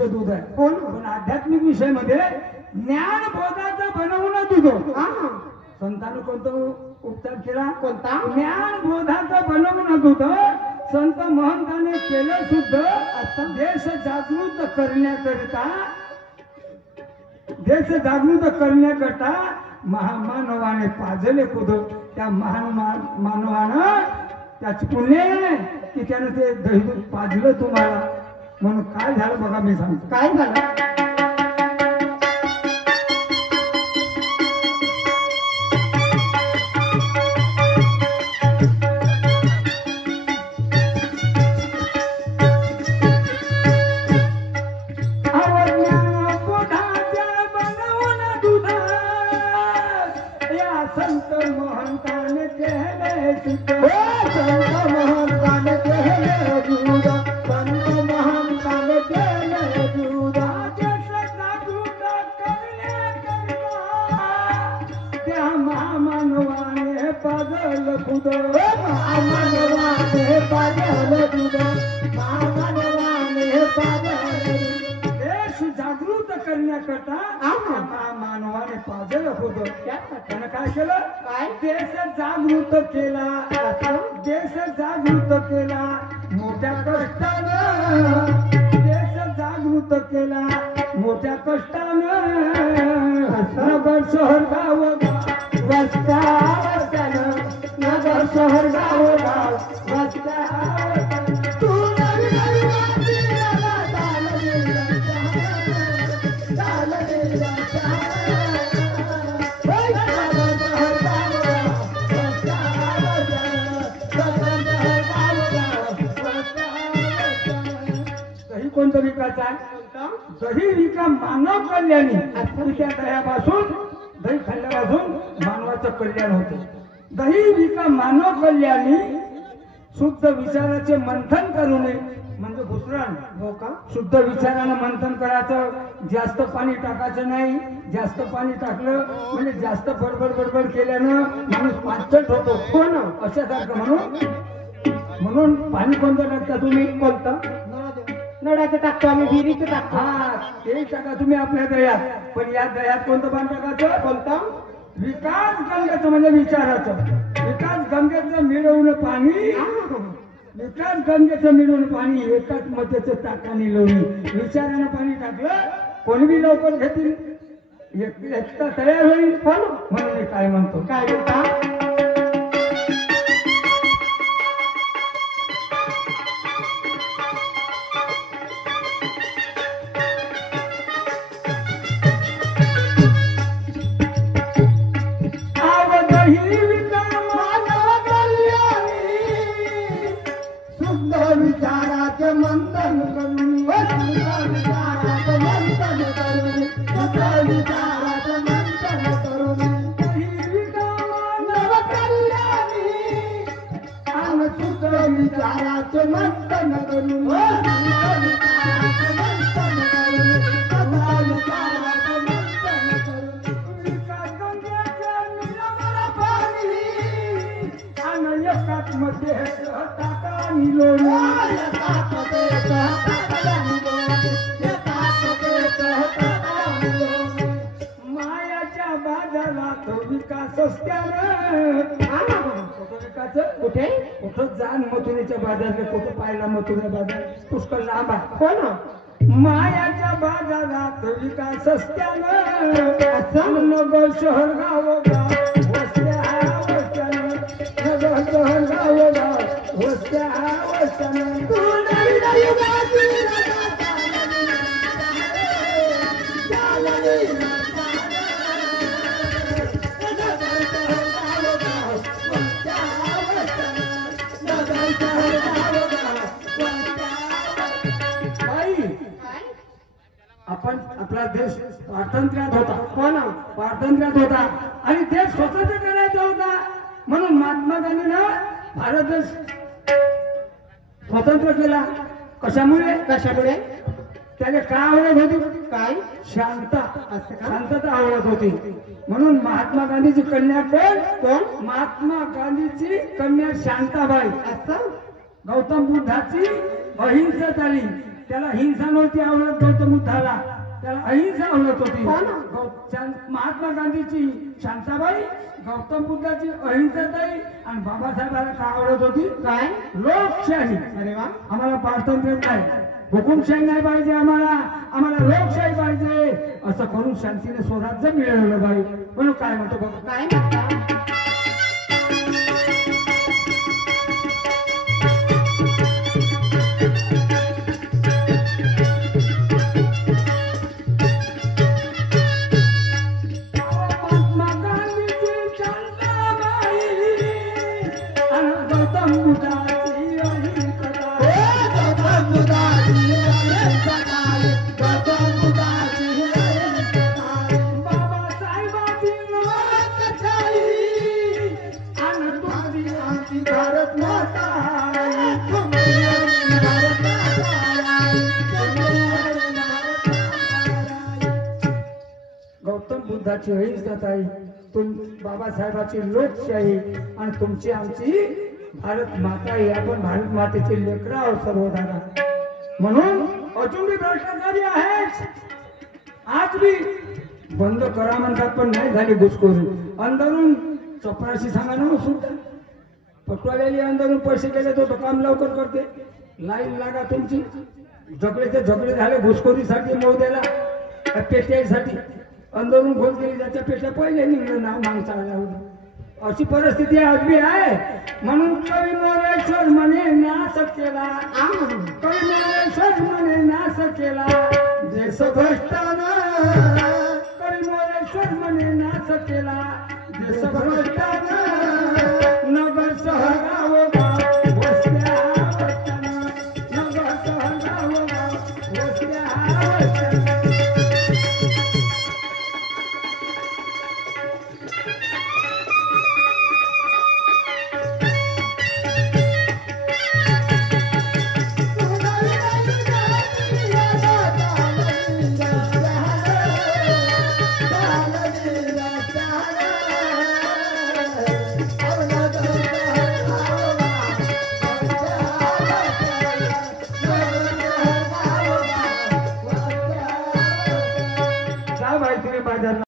म्हशीचं दूध आहे. पण आध्यात्मिक विषय मध्ये ज्ञान बोधाचं बनवून दूध. संतांनी कोणतं उपचार केला? कोणता? ज्ञान बोधाचं बनवून दूध संत महंताने केलं सुद्धा. देश जागृत करण्याकरिता महामानवाने पाजले खुद. त्या महान मानवानं त्याच पुण्य की त्यानं ते दही दूध पाजलं तुम्हाला. म्हणून काय झालं बघा, मी सांगतो काय झालं. मानवाने पाजलं होतं. त्यानं काय केलं? देश जागृत केला. देश जागृत केला मोठ्या कष्टानं. देश जागृत केला मोठ्या कष्टानं. नगर शहर गाव वस्त्यानं. नगर शहर गाव वस्त्यानं. कोणतं विकायचं आहे? दही विका मानव कल्याणी. त्या दह्यापासून दही खाल्ल्यापासून मानवाचं कल्याण होतं. दही विका मानव कल्याणी. शुद्ध विचाराचे मंथन करू नये म्हणजे घुसरण. हो का? शुद्ध विचारानं मंथन करायचं. जास्त पाणी टाकायचं नाही. जास्त पाणी टाकलं म्हणजे जास्त बडबड केल्यानं माणूस पाचट होतो. हो ना, अशासारखं. म्हणून पाणी कोणतं टाकता तुम्ही? कोणतं? नळाचं टाकतो आम्ही, विहिरीचं टाकतो. हा, ते टाका तुम्ही आपल्या दह्यात. पण या दह्यात कोणतं पाणी टाकायचं? कोणतं? विकास गंगेचं म्हणजे विचाराचं. विकास गंगेचं मिळवून पाणी. विकास गंगेचं मिळवून पाणी एकाच मध्येच टाकाने लावून विचारानं पाणी टाकलं कोणी बी लवकर घेतील. एकटा तयार होईल. म्हणून मी काय म्हणतो, काय म्हणता? विचाराचे मंथन करून. विचाराचे मंथन करून. विचाराचे मंथन करून. मानव कल्याणी. आणि शुद्ध विचाराचे मंथन करून. विचाराचे मंथन करून. विचाराचे मंथन करून. विकास गंगेचे निर्मळ पाणी. आणि एकाच मध्ये मायाच्या बाजारात विकास असत्यानं. कुठे कुठं जाण मथुरेच्या बाजारला कुठं पाहिला? मथुरा बाजार पुष्कळ लांब आहे. हो ना. मायाच्या बाजारात विकास असत्यानं. नगर शहर गाव वस्त्या वस्त्यानं. नगर शहर गाव वस्त्या वस्त्यानं. आपण आपला देश स्वातंत्र्यात होता. हो ना, स्वातंत्र्यात होता आणि देश स्वतंत्र करायचा होता. म्हणून महात्मा गांधीनं भारत देश स्वतंत्र केला. कशामुळे? कशामुळे? त्याला काय आवडत होती? काय? शांतता. शांतता आवडत होती. म्हणून महात्मा गांधीची कन्या कोण? महात्मा गांधीची कन्या शांताबाई. गौतम बुद्धाची अहिंसा झाली. त्याला हिंसा नव्हती आवडत गौतम बुद्धाला, त्याला अहिंसा आवडत होती. हो ना. महात्मा गांधीची शांताबाई, गौतम बुद्धाची अहिंसाताई आणि बाबासाहेबांना काय आवडत होती? काय? लोकशाही. अरे वा. आम्हाला पारतंत्र्य नाही, हुकुमशाही नाही पाहिजे, आम्हाला लोकशाही पाहिजे असं करून शांतीने स्वराज्य मिळवलं बाई. म्हणून काय म्हणतो बघ, काय म्हणता? महात्मा गांधीची शांताबाई आणि गौतम बुद्धाची अहिंसा. गौतम बुद्धाची अहिंसाताई, गौतम बुद्धाची अहिंसाताई, बाबासाहेबांची लोकशाही आणि तुझी आमची भारत माता. तुम्ही आमची भारत माता, तुम्ही आमची भारत माता. गौतम बुद्धाची अहिंसाताई, बाबासाहेबांची लोकशाही आणि तुमची आमची भारत माता आहे. आपण भारत मातेचे लेकरं आहोत सर्व दादा. म्हणून अजून बी भ्रष्टाचारी आहेत, आज बी बंद करा म्हणतात पण नाही झाली घुसखोरी. अंदरून चपराशी सांगा ना सुद्धा पटवालेली अंदरून पैसे गेले तो काम लवकर करते. लाईन लागा तुमची. झगडे झगडे झाले घुसखोरीसाठी मोद्याला पेट्यासाठी अंदरून घोष गेली, त्याच्या पेट्या पहिले निघलं नाव माग चालला होता. अशी परिस्थिती आज बी आहे. म्हणून कवी मोरेश्वर म्हणे नाश केला, कवी मोरेश्वर म्हणे नाश केला देश भ्रष्टानं. कवी मोरेश्वर म्हणे नाश केला देश भ्रष्टानं. नगर शहर गाव गाव वस्त्या वस्त्यानं, नगर शहर गाव गाव वस्त्या वस्त्यानं.